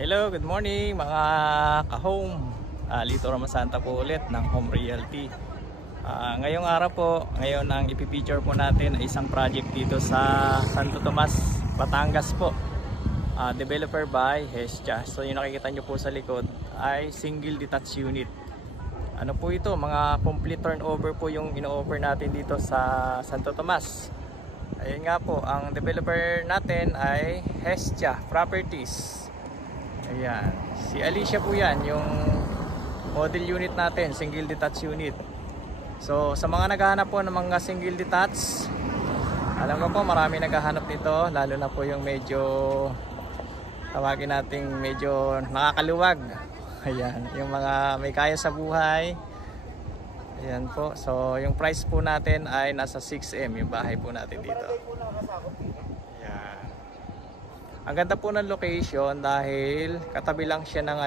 Hello, good morning mga ka-home. Lito Ramasanta po ulit ng Home Realty. Ngayong araw po, ngayon ang ipipicture po natin ay isang project dito sa Santo Tomas, Batangas po. Developer by Hestia. So yung nakikita nyo po sa likod ay single detached unit. Ano po ito? Mga complete turnover po yung ino-offer natin dito sa Santo Tomas. Ayun nga po, ang developer natin ay Hestia Properties. Ayan, si Alicia po yan, yung model unit natin, single detached unit. So sa mga naghahanap po ng mga single detached, alam ko po marami naghahanap nito, lalo na po yung medyo, tawagin nating medyo nakakaluwag. Ayan, yung mga may kaya sa buhay. Ayan po, so yung price po natin ay nasa 6M yung bahay po natin dito. Ang ganda po ng location dahil katabi lang siya ng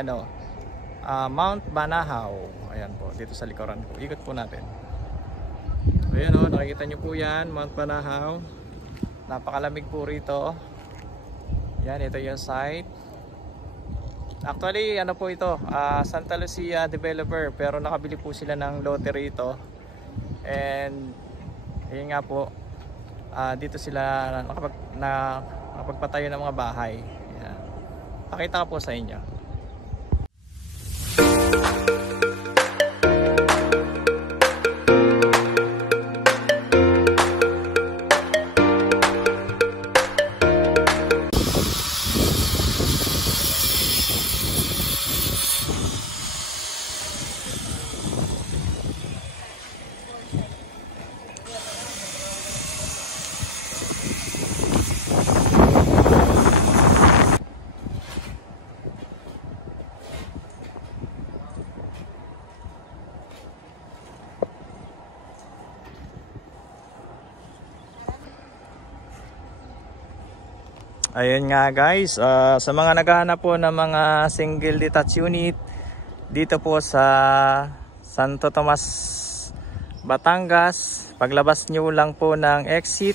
Mount Banahaw. Ayan po, dito sa likuran po. Ikot po natin. Ayan o, nakikita nyo po yan, Mount Banahaw. Napakalamig po rito. Yan, ito yung site. Actually, ano po ito, Santa Lucia developer, pero nakabili po sila ng lote rito. And ayun nga po, dito sila nakapagpatayo ng mga bahay. Yan. Pakita ko po sa inyo. Ayun nga guys, sa mga naghahanap po ng mga single detached unit dito po sa Santo Tomas, Batangas, paglabas nyo lang po ng exit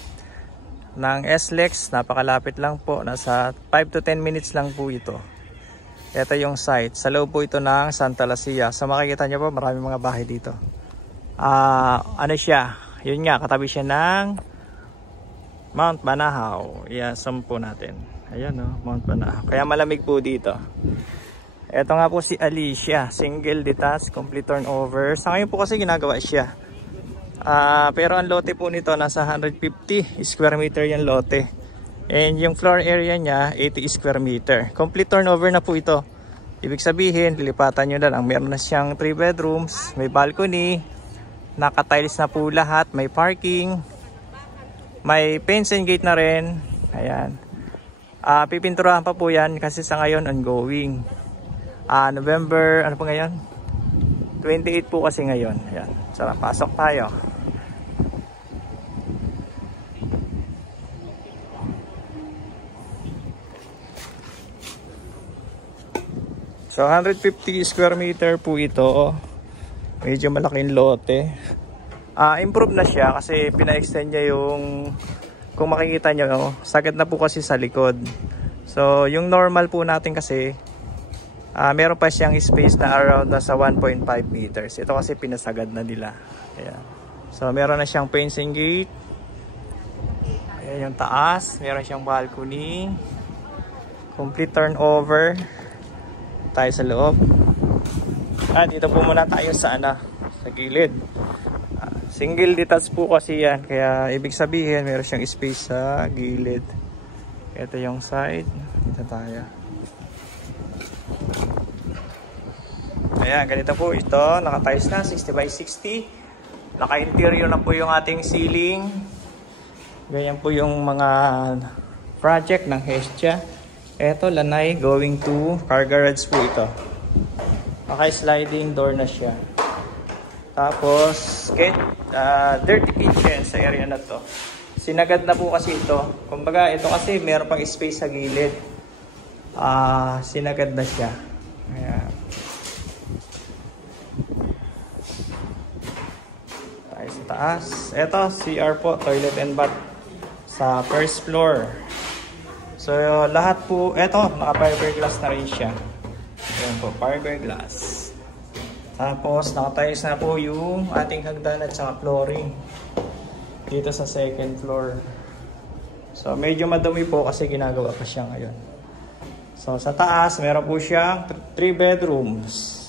ng SLEX, napakalapit lang po, nasa 5 to 10 minutes lang po ito. Ito yung site, sa loob po ito ng Santa Lucia. So makikita nyo po maraming mga bahay dito. Ano siya, yun nga, katabi siya ng Mount Banahaw. Iasam po natin. Ayan o, Mount Banahaw. Kaya malamig po dito. Ito nga po si Alicia, single detached, complete turnover. Sa ngayon po kasi ginagawa siya. Pero ang lote po nito nasa 150 square meter yung lote. And yung floor area niya 80 square meter. Complete turnover na po ito. Ibig sabihin, lilipatan nyo na lang. Meron na siyang 3 bedrooms, may balcony, naka-tiles na po lahat, may parking, may fence and gate na rin. Ayan. Pipinturahan pa po yan kasi sa ngayon ongoing. November, ano po ngayon? 28 po kasi ngayon. Ayan. So, pasok tayo. So, 150 square meter po ito. Medyo malaking lote. Improve na siya kasi pina-extend niya yung, kung makikita nyo, sagad na po kasi sa likod. So yung normal po natin kasi meron pa siyang space na around nasa 1.5 meters. Ito kasi pinasagad na nila. Ayan. So meron na siyang fencing gate. Ayan yung taas, meron siyang balcony, complete turnover. Tayo sa loob. Dito po muna tayo sa sa gilid. Single detached po kasi yan, kaya ibig sabihin meron siyang space sa gilid. Ito yung side. Dito tayo. Ayan, ganito po ito. Naka-tiles na, 60 by 60. Naka-interior na po yung ating ceiling. Ganyan po yung mga project ng Hestia. Ito, lanay, going to car garage po ito. Naka-sliding door na siya. Tapos, dirty kitchen sa area na to. Sinagad na po kasi ito. Kumbaga, ito kasi meron pang space sa gilid. Sinagad na siya. Ayan. Tayo sa taas. Ito, CR po, toilet and bath sa first floor. So lahat po, eto, naka-fiberglass na rin siya. Ayan po, fiberglass. Tapos nakatayos na po yung ating hagdan at saka flooring dito sa second floor. So medyo madumi po kasi ginagawa pa siya ngayon. So sa taas, meron po siyang 3 bedrooms.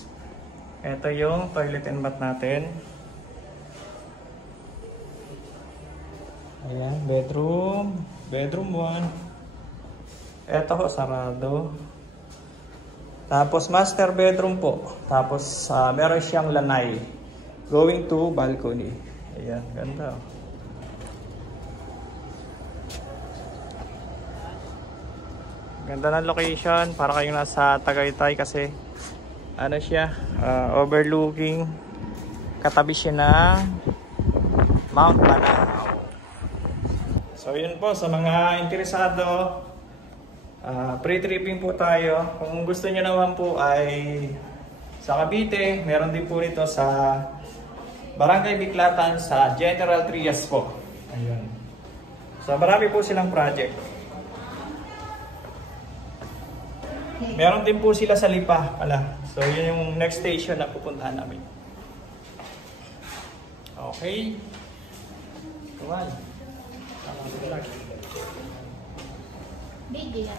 Ito yung toilet and bath natin. Ayan, bedroom. Bedroom 1. Ito ho, sarado. Tapos master bedroom po. Tapos meron siyang lanay. Going to balcony. Ayan, ganda. Ganda ng location. Para kayong nasa Tagaytay kasi ano siya, overlooking. Katabi siya ng Mount Banahaw. So yun po, sa mga interesado, pre-tripping po tayo. Kung gusto nyo naman po ay sa Cavite, meron din po rito sa Barangay Biklatan sa General Trias po. Ayun. So marami po silang project. Meron din po sila sa Lipa pala. So yun yung next station na pupuntahan namin. Okay. Tumal. Big